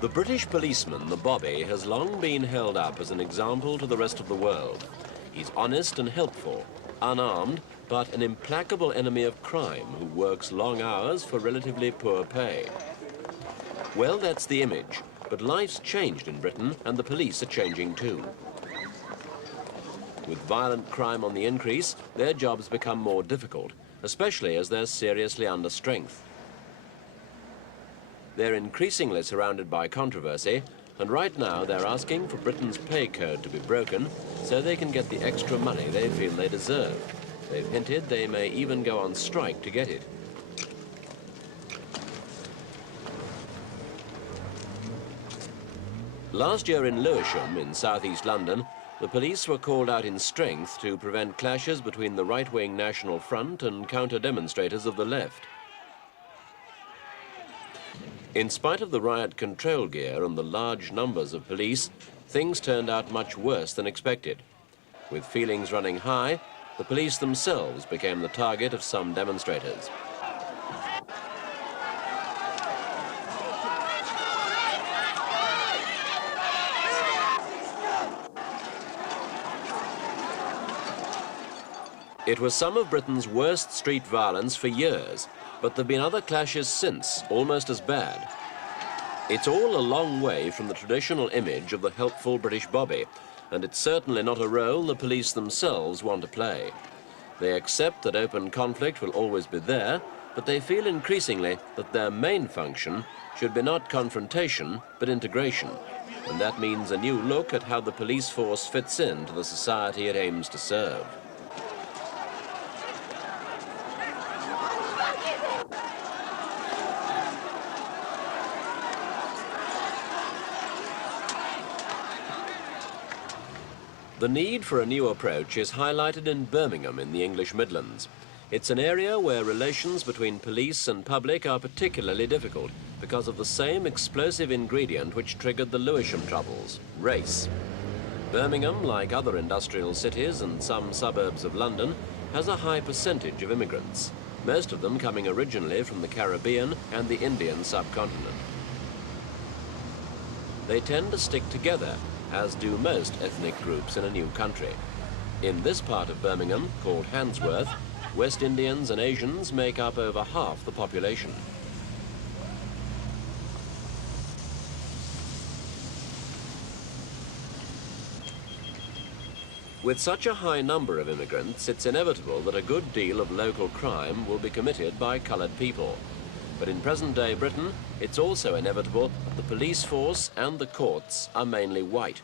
The British policeman, the Bobby, has long been held up as an example to the rest of the world. He's honest and helpful, unarmed, but an implacable enemy of crime who works long hours for relatively poor pay. Well, that's the image, but life's changed in Britain and the police are changing too. With violent crime on the increase, their jobs become more difficult, especially as they're seriously under strength. They're increasingly surrounded by controversy, and right now they're asking for Britain's pay code to be broken so they can get the extra money they feel they deserve. They've hinted they may even go on strike to get it. Last year in Lewisham, in southeast London, the police were called out in strength to prevent clashes between the right-wing National Front and counter-demonstrators of the left. In spite of the riot control gear and the large numbers of police, things turned out much worse than expected. With feelings running high, the police themselves became the target of some demonstrators. It was some of Britain's worst street violence for years, but there have been other clashes since, almost as bad. It's all a long way from the traditional image of the helpful British Bobby, and it's certainly not a role the police themselves want to play. They accept that open conflict will always be there, but they feel increasingly that their main function should be not confrontation, but integration. And that means a new look at how the police force fits into the society it aims to serve. The need for a new approach is highlighted in Birmingham in the English Midlands. It's an area where relations between police and public are particularly difficult because of the same explosive ingredient which triggered the Lewisham troubles, race. Birmingham, like other industrial cities and some suburbs of London, has a high percentage of immigrants, most of them coming originally from the Caribbean and the Indian subcontinent. They tend to stick together, as do most ethnic groups in a new country. In this part of Birmingham, called Handsworth, West Indians and Asians make up over half the population. With such a high number of immigrants, it's inevitable that a good deal of local crime will be committed by coloured people. But in present-day Britain, it's also inevitable that the police force and the courts are mainly white.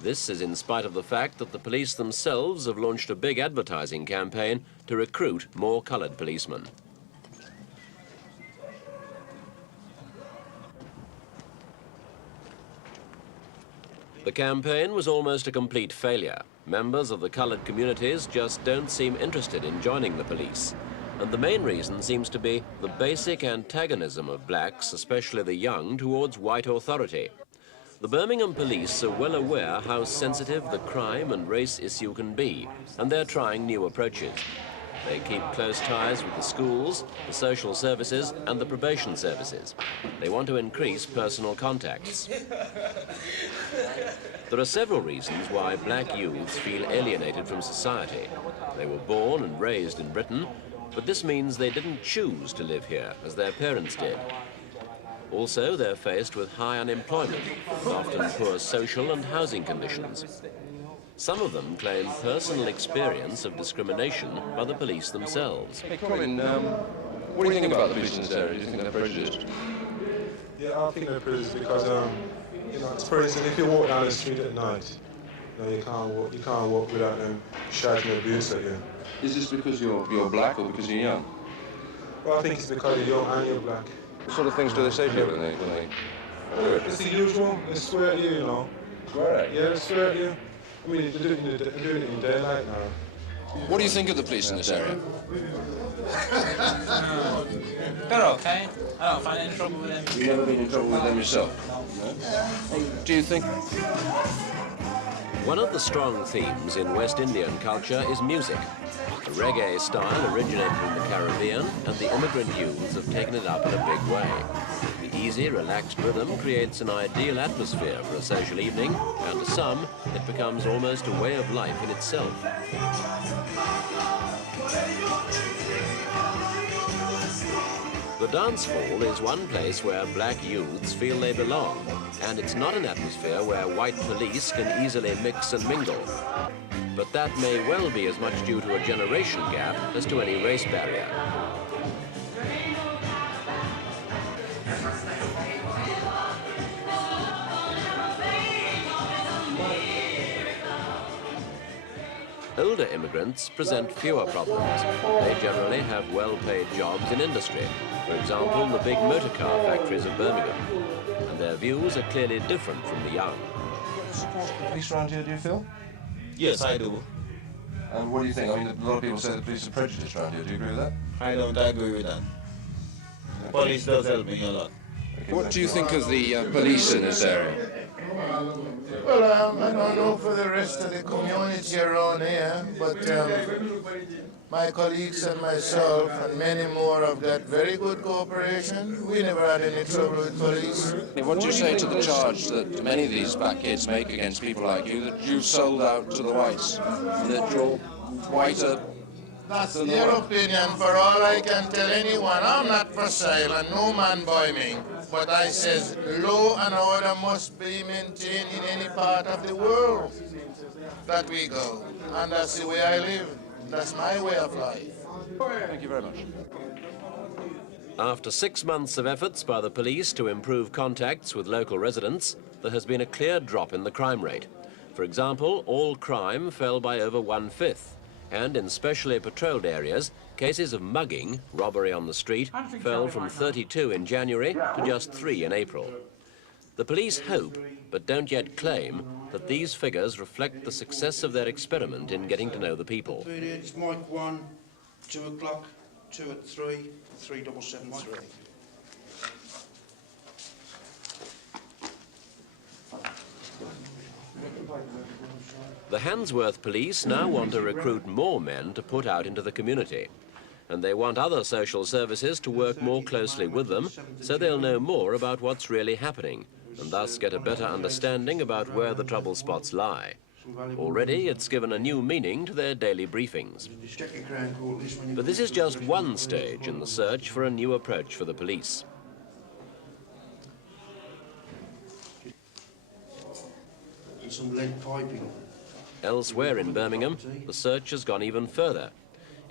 This is in spite of the fact that the police themselves have launched a big advertising campaign to recruit more coloured policemen. The campaign was almost a complete failure. Members of the coloured communities just don't seem interested in joining the police. And the main reason seems to be the basic antagonism of blacks, especially the young, towards white authority. The Birmingham police are well aware how sensitive the crime and race issue can be, and they're trying new approaches. They keep close ties with the schools, the social services, and the probation services. They want to increase personal contacts. There are several reasons why black youths feel alienated from society. They were born and raised in Britain, but this means they didn't choose to live here, as their parents did. Also, they're faced with high unemployment, and often poor social and housing conditions. Some of them claim personal experience of discrimination by the police themselves. Hey, Colin, what do you think about the police in this area? Do you think they're prejudiced? Yeah, I think they're prejudiced because, for instance, if you walk down the street at night, you can't walk without them shouting abuse at you. Is this because you're black or because you're young? Well, I think it's because you're young and you're black. What sort of things do they say to you when they... It's the usual. They swear at you, you know. Swear at you? Yeah, they swear at you. I mean, they're doing it in daylight now. What do you think of the police in this area? They're okay. I don't find any trouble with them. You've never been in trouble with them yourself? No? Do you think... One of the strong themes in West Indian culture is music. The reggae style originated in the Caribbean, and the immigrant youths have taken it up in a big way. The easy, relaxed rhythm creates an ideal atmosphere for a social evening, and to some, it becomes almost a way of life in itself. The dance hall is one place where black youths feel they belong, and it's not an atmosphere where white police can easily mix and mingle. But that may well be as much due to a generation gap as to any race barrier. Older immigrants present fewer problems. They generally have well-paid jobs in industry. For example, the big motor car factories of Birmingham. And their views are clearly different from the young. Support the police around here, do you feel? Yes, I do. And what do you think? I mean, a lot of people say the police are prejudiced around here. Do you agree with that? I don't agree with that. Police does help me a lot. What do you think of the police in this area? Well, I don't know for the rest of the community around here, but my colleagues and myself and many more have got very good cooperation. We never had any trouble with police. What do you say to the charge that many of these black kids make against people like you, that you've sold out to the whites, and that you're whiter? That's their opinion. For all I can tell anyone, I'm not for sale and no man buy me. But I says law and order must be maintained in any part of the world that we go. And that's the way I live. That's my way of life. Thank you very much. After 6 months of efforts by the police to improve contacts with local residents, there has been a clear drop in the crime rate. For example, all crime fell by over 1/5. And in specially patrolled areas, cases of mugging, robbery on the street, fell from 32 in January to just 3 in April. The police hope, but don't yet claim, that these figures reflect the success of their experiment in getting to know the people. It's Mike 1, 2 o'clock, 2 at 3, 3773. The Handsworth police now want to recruit more men to put out into the community. And they want other social services to work more closely with them, so they'll know more about what's really happening, and thus get a better understanding about where the trouble spots lie. Already, it's given a new meaning to their daily briefings. But this is just one stage in the search for a new approach for the police. Some lead piping. Elsewhere in Birmingham, the search has gone even further.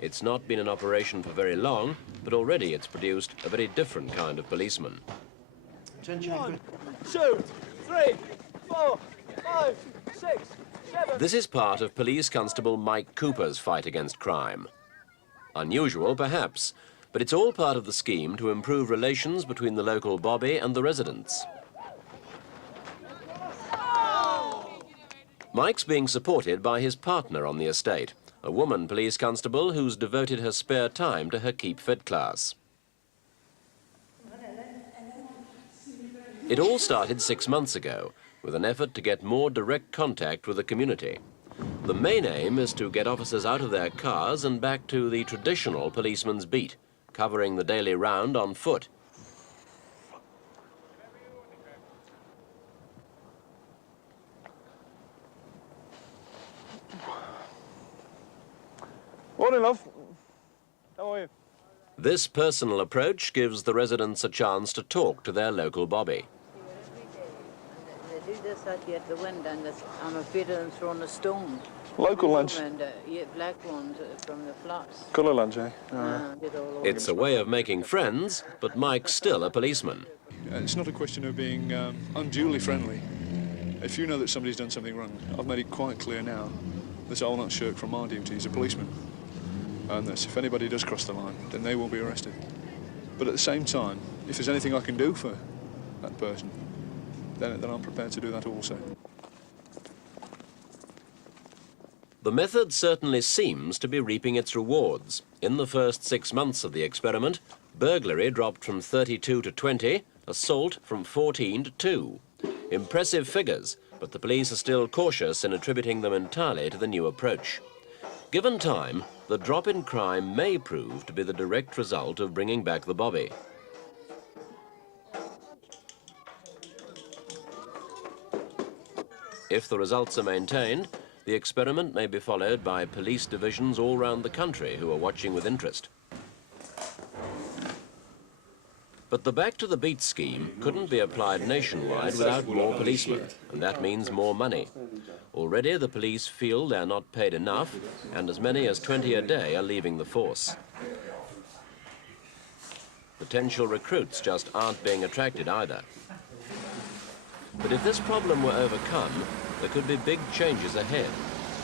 It's not been in operation for very long, but already it's produced a very different kind of policeman. 1, 2, 3, 4, 5, 6, 7. This is part of Police Constable Mike Cooper's fight against crime. Unusual, perhaps, but it's all part of the scheme to improve relations between the local bobby and the residents. Mike's being supported by his partner on the estate, a woman police constable who's devoted her spare time to her Keep Fit class. It all started 6 months ago, with an effort to get more direct contact with the community. The main aim is to get officers out of their cars and back to the traditional policeman's beat, covering the daily round on foot. Morning, love. How are you? This personal approach gives the residents a chance to talk to their local bobby. They do this at the window, and I'm afraid of them throwing a stone. Local lunch. And yeah, black ones from the flats. Colour lunch, eh? It's a way of making friends, but Mike's still a policeman. It's not a question of being unduly friendly. If you know that somebody's done something wrong, I've made it quite clear now that I will not shirk from my duty as a policeman. And that if anybody does cross the line, then they will be arrested. But at the same time, if there's anything I can do for that person, then I'm prepared to do that also. The method certainly seems to be reaping its rewards. In the first 6 months of the experiment, burglary dropped from 32 to 20, assault from 14 to 2. Impressive figures, but the police are still cautious in attributing them entirely to the new approach. Given time, the drop in crime may prove to be the direct result of bringing back the bobby. If the results are maintained, the experiment may be followed by police divisions all round the country who are watching with interest. But the Back to the Beat scheme couldn't be applied nationwide without more policemen, and that means more money. Already the police feel they're not paid enough, and as many as 20 a day are leaving the force. Potential recruits just aren't being attracted either. But if this problem were overcome, there could be big changes ahead,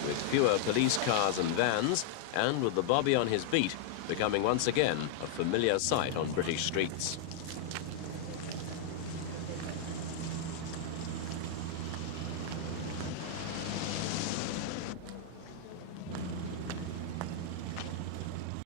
with fewer police cars and vans, and with the bobby on his beat becoming once again a familiar sight on British streets.